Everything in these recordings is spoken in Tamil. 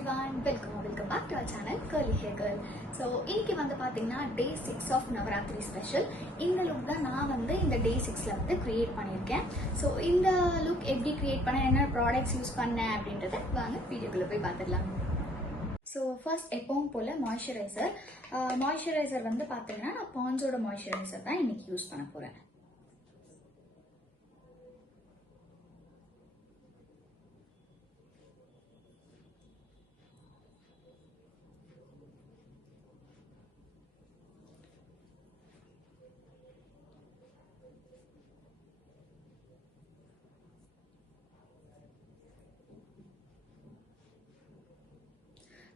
everyone, welcome back to our channel Curly Hair Girl. So இன்னைக்கு வந்து பாத்தீங்கன்னா day 6 of Navaratri special. இந்த லுக் தான் நான் வந்து இந்த day 6ல வந்து கிரியேட் பண்ணியிருக்கேன். ஸோ இந்த லுக் எப்படி கிரியேட் பண்ண, என்ன ப்ராடக்ட்ஸ் யூஸ் பண்ணேன் அப்படின்றத வாங்க வீடியோக்குள்ள போய் பார்த்துடலாம். ஸோ ஃபர்ஸ்ட் எப்பவும் போல் மாய்ஸ்சரைசர் வந்து பார்த்தீங்கன்னா நான் பாண்ட்ஸோட மாய்ஸ்சரைசர் தான் இன்னைக்கு யூஸ் பண்ண போகிறேன்.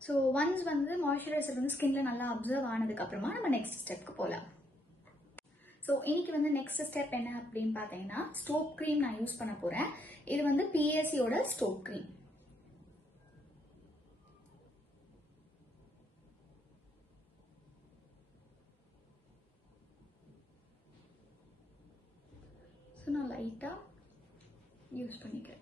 ஸோ ஒன்ஸ் வந்து மாய்ஸ்சரைசர் வந்து ஸ்கின்ல நல்லா அப்சர்வ் ஆனதுக்கப்புறமா நம்ம நெக்ஸ்ட் ஸ்டெப்க்கு போகலாம். ஸோ இன்னைக்கு வந்து நெக்ஸ்ட் ஸ்டெப் என்ன அப்படின்னு பார்த்தீங்கன்னா ஸ்டோப் க்ரீம் நான் யூஸ் பண்ண போகிறேன். இது வந்து பிஎஸ்சியோட ஸ்டோப் க்ரீம். ஸோ நான் லைட்டாக யூஸ் பண்ணிக்கிறேன்.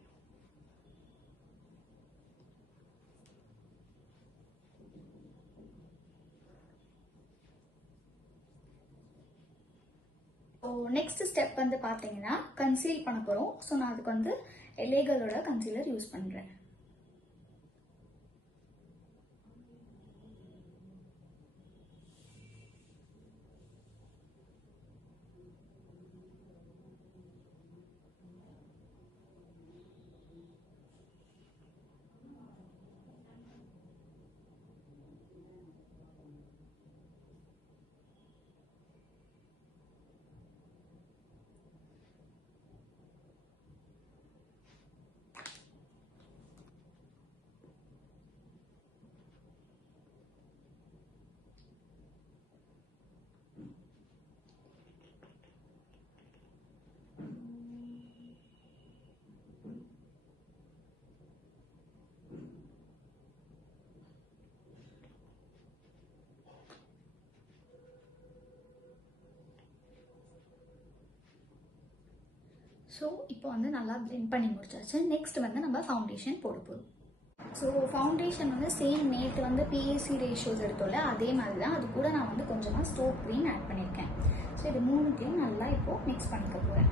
ஸோ நெக்ஸ்ட் ஸ்டெப் வந்து பார்த்தீங்கன்னா கன்சீல் பண்ண போகிறோம். ஸோ நான் அதுக்கு வந்து எலேகலோட கன்சீலர் யூஸ் பண்ணுறேன். ஸோ இப்போ வந்து நல்லா பிளெண்ட் பண்ணி முடிச்சாச்சு. நெக்ஸ்ட் வந்து நம்ம ஃபவுண்டேஷன் போட போகிறோம். ஸோ ஃபவுண்டேஷன் வந்து சேம் நேற்று வந்து பிஎஸ்சி ரேஷியோஸ் எடுத்தோம்ல அதே மாதிரி தான். அது கூட நான் வந்து கொஞ்சமாக ஸ்டோப் க்ரீம் ஆட் பண்ணியிருக்கேன். ஸோ இது மூணுத்தையும் நல்லா இப்போது மிக்ஸ் பண்ணிக்க போகிறேன்.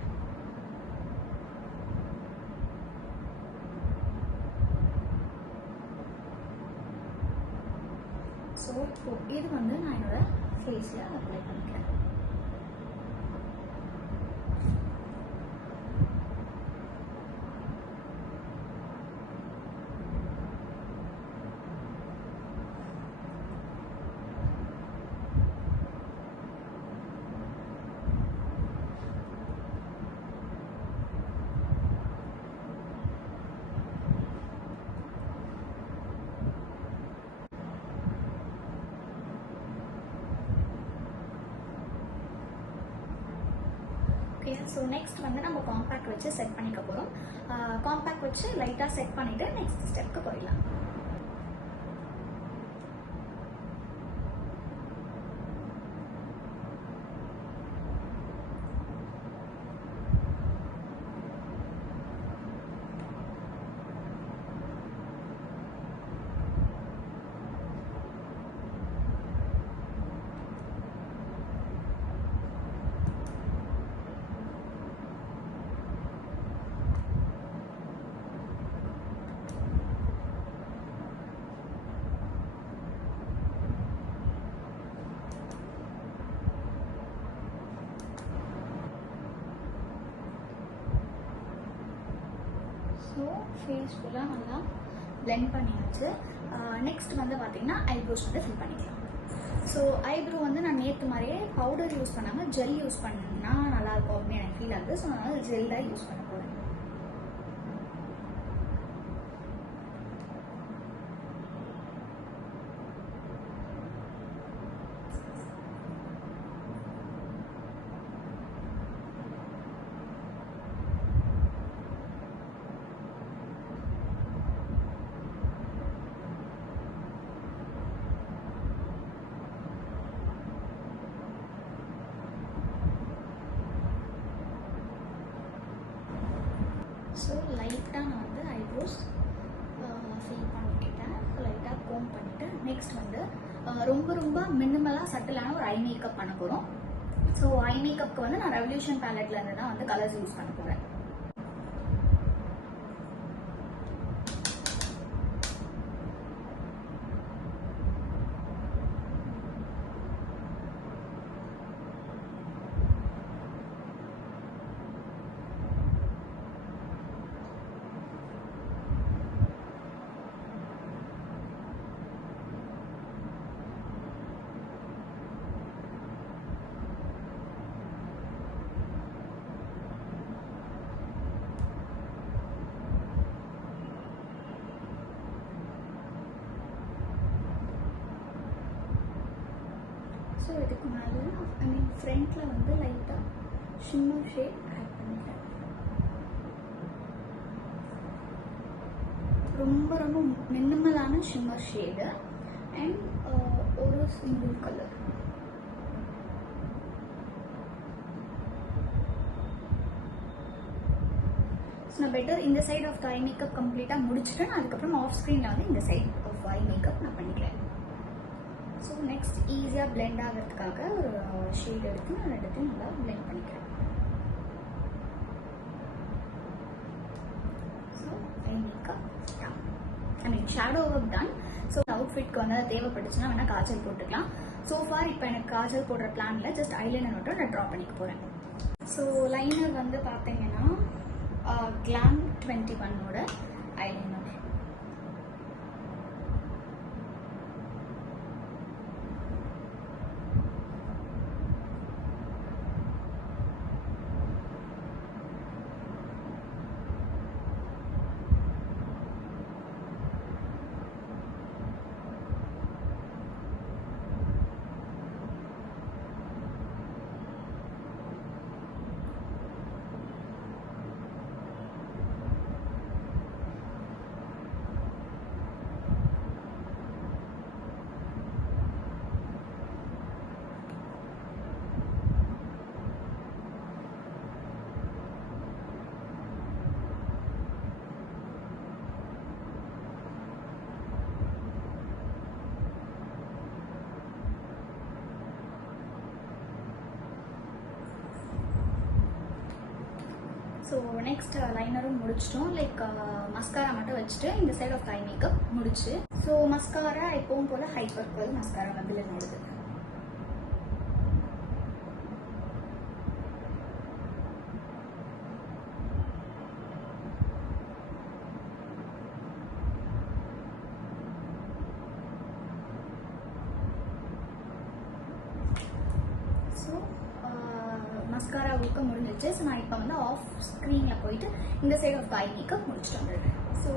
ஸோ இப்போ இது வந்து நான் என்னோட ஃபேஸில் அப்ளை பண்ணிக்கிறேன். ஓகே, ஸோ நெக்ஸ்ட் வந்து நம்ம காம்பேக்ட் வச்சு செட் பண்ணிக்க போகிறோம். காம்பேக்ட் வச்சு லைட்டாக செட் பண்ணிவிட்டு நெக்ஸ்ட் ஸ்டெப்க்கு போயிடலாம். ஸோ ஃபேஸ் ஃபுல்லாக நல்லா பிளெண்ட் பண்ணியாச்சு. நெக்ஸ்ட் வந்து பார்த்தீங்கன்னா ஐப்ரோஸ் வந்து ஃபில் பண்ணிக்கலாம். ஸோ ஐப்ரோ வந்து நான் நேற்று மாதிரியே பவுடர் யூஸ் பண்ணாமல் ஜெல் யூஸ் பண்ணா நல்லாயிருக்கும் அப்படின்னு எனக்கு ஃபீல் ஆகுது. ஸோ அதனால் ஜெல் தான் யூஸ் பண்ண போகிறேன். நெக்ஸ்ட் வந்து ரொம்ப ரொம்ப மினிமலாக சட்டிலான ஒரு ஐ மேக்கப் பண்ண போகிறோம். ஸோ ஐ மேக்கப்க்கு வந்து நான் ரெவல்யூஷன் பேலட்லேருந்து தான் வந்து கலர்ஸ் யூஸ் பண்ண போகிறேன். ஸோ இதுக்கு மேலே ஃப்ரண்ட்டில் வந்து லைட்டாக ஷிம்மர் ஷேட் ஆட் பண்ணிட்டேன். ரொம்ப ரொம்ப மினிமலான ஷிம்மர் ஷேடு அண்ட் ஒரு சிங்கிள் கலர். ஸோ நான் பெட்டர் இந்த side of the eye makeup கம்ப்ளீட்டாக முடிச்சுட்டு நான் அதுக்கப்புறம் ஆஃப் ஸ்க்ரீனில் வந்து இந்த சைட் ஆஃப் ஐ மேக்கப் நான் பண்ணிக்கிறேன். ஸோ நெக்ஸ்ட் ஈஸியாக பிளெண்ட் ஆகிறதுக்காக ஒரு ஷேட் எடுத்து நான் எடுத்து நல்லா பிளெண்ட் பண்ணிக்கிறேன். So I makeup shadow work done. So அவுட்ஃபிட்க்கு வந்து தேவைப்பட்டுச்சுன்னா வேணால் காஜல் போட்டுக்கலாம். ஸோ ஃபார் இப்போ எனக்கு காஜல் போடுற பிளானில் ஜஸ்ட் ஐலைனர் மட்டும் நான் ட்ரா பண்ணிக்க போகிறேன். ஸோ லைனர் வந்து பார்த்தீங்கன்னா Glam 21ஓட ஐலைனர். ஸோ நெக்ஸ்ட் லைனரும் முடிச்சிட்டோம். லைக் மஸ்காரா மட்டும் வச்சுட்டு இந்த சைட் ஆஃப் ஐ மேக்கப் முடிச்சு. ஸோ மஸ்காரா எப்பவும் போல் ஹைப்பர் கர்ல் மஸ்காரா வந்து என்னோடது. ஸோ மஸ்காரா ஒர்க்கு முடிஞ்சிச்சு. ஸோ நான் இப்போ வந்து ஆஃப் ஸ்க்ரீனில் போயிட்டு இந்த side of the eye makeup முடிச்சுட்டு வந்துடுறேன். ஸோ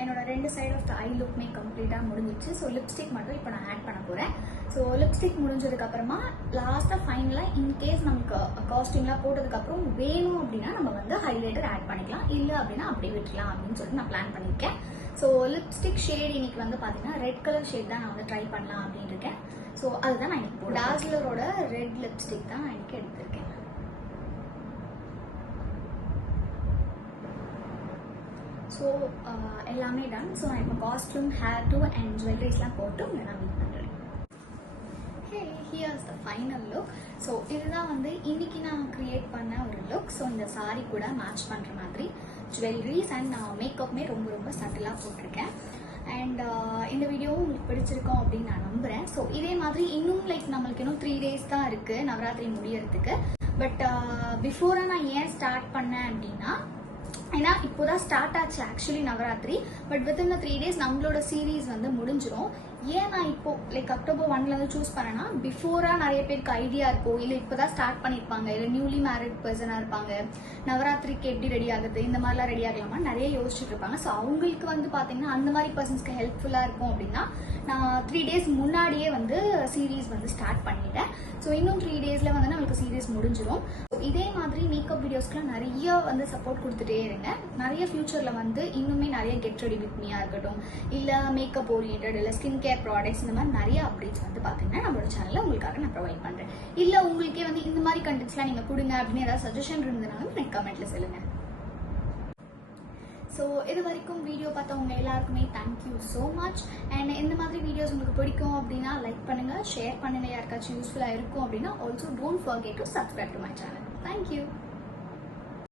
என்னோட ரெண்டு சைட் ஆஃப் த ஐ லுக்மே கம்ப்ளீட்டாக முடிஞ்சிச்சு. ஸோ லிப்ஸ்டிக் மட்டும் இப்போ நான் ஆட் பண்ண போகிறேன். ஸோ லிப்ஸ்டிக் முடிஞ்சதுக்கப்புறமா லாஸ்ட்டாக ஃபைனலாக இன்கேஸ் நமக்கு காஸ்டியூம்லாம் போட்டதுக்கப்புறம் வேணும் அப்படின்னா நம்ம வந்து ஹைலைட்டர் ஆட் பண்ணிக்கலாம், இல்லை அப்படின்னா அப்படியே விட்டுலாம் அப்படின்னு சொல்லிட்டு நான் பிளான் பண்ணியிருக்கேன். ஸோ லிப்ஸ்டிக் ஷேட் இன்னைக்கு வந்து பார்த்தீங்கன்னா ரெட் கலர் ஷேட் தான் நான் வந்து ட்ரை பண்ணலாம் அப்படின்னு இருக்கேன். ஸோ அதுதான் நான் இன்னைக்கு டாஸ்லரோட ரெட் லிப்ஸ்டிக் தான் நான் இன்னைக்கு எடுத்திருக்கேன். ஸோ எல்லாமே டன். ஸோ நான் இப்போ காஸ்டியூம், ஹேர் டூ அண்ட் ஜுவல்லரிஸ்லாம் போட்டு நான் மீட் பண்ணுறேன். Hey, here's the final look. So இதுதான் வந்து இன்னைக்கு நான் க்ரியேட் பண்ண ஒரு லுக். ஸோ இந்த சாரி கூட மேட்ச் பண்ணுற மாதிரி ஜுவல்லரிஸ் அண்ட் நான் மேக்கப்புமே ரொம்ப ரொம்ப சட்டிலாக போட்டிருக்கேன். அண்ட் இந்த வீடியோவும் உங்களுக்கு பிடிச்சிருக்கோம் அப்படின்னு நான் நம்புகிறேன். ஸோ இதே மாதிரி இன்னும் லைக் நம்மளுக்கு இன்னும் 3 days தான் இருக்குது நவராத்திரி முடியறதுக்கு. பட் பிஃபோராக நான் ஏன் ஸ்டார்ட் பண்ணேன் அப்படின்னா, ஏன்னா இப்போதான் ஸ்டார்ட் ஆச்சு actually Navaratri. But within the 3 days நம்மளோட சீரீஸ் வந்து முடிஞ்சிடும். ஏன் நான் இப்போ லைக் October 1 சூஸ் பண்ணேன்னா, பிஃபோரா நிறைய பேருக்கு ஐடியா இருக்கும், இல்லை இப்போதான் ஸ்டார்ட் பண்ணியிருப்பாங்க, இல்லை நியூலி மேரிட் பர்சனாக இருப்பாங்க, நவராத்திரிக்கு எப்படி ரெடி ஆகுது, இந்த மாதிரிலாம் ரெடி ஆகலாமா நிறைய யோசிச்சுட்டு இருப்பாங்க. ஸோ அவங்களுக்கு வந்து பார்த்தீங்கன்னா அந்த மாதிரி பர்சன்ஸ்க்கு ஹெல்ப்ஃபுல்லாக இருக்கும் அப்படின்னா நான் 3 days முன்னாடியே வந்து சீரீஸ் வந்து ஸ்டார்ட் பண்ணிட்டேன். ஸோ இன்னும் 3 daysல வந்து நம்மளுக்கு சீரீஸ் முடிஞ்சிடும். இதே மாதிரி மேக்கப் வீடியோஸ்க்குலாம் நிறைய வந்து சப்போர்ட் கொடுத்துட்டே இருங்க. நிறைய ஃபியூச்சரில் வந்து இன்னுமே நிறைய கெட் ரெடி வித் மீயா இருக்கட்டும், இல்லை மேக்கப் ஓரியன்ட், இல்லை ஸ்கின் கேர் ப்ராடக்ட்ஸ், இந்த மாதிரி நிறைய அப்டேட்ஸ் வந்து பார்த்தீங்கன்னா நம்மளோட சேனலில் உங்களுக்காக நான் ப்ரொவைட் பண்ணுறேன். இல்லை உங்களுக்கே வந்து இந்த மாதிரி கண்டென்ட்ஸ்லாம் நீங்கள் கொடுங்க அப்படின்னு ஏதாவது சஜஷன் இருந்ததுனாலும் எனக்கு கமெண்ட்டில் சொல்லுங்கள். ஸோ இது வரைக்கும் வீடியோ பார்த்தவங்க எல்லாருக்குமே தேங்க்யூ ஸோ மச். அண்ட் இந்த மாதிரி வீடியோஸ் உங்களுக்கு பிடிக்கும் அப்படின்னா லைக் பண்ணுங்கள், ஷேர் பண்ணுங்கள், யாருக்காச்சும் யூஸ்ஃபுல்லாக இருக்கும் அப்படின்னா also don't forget to subscribe to my channel. Thank you.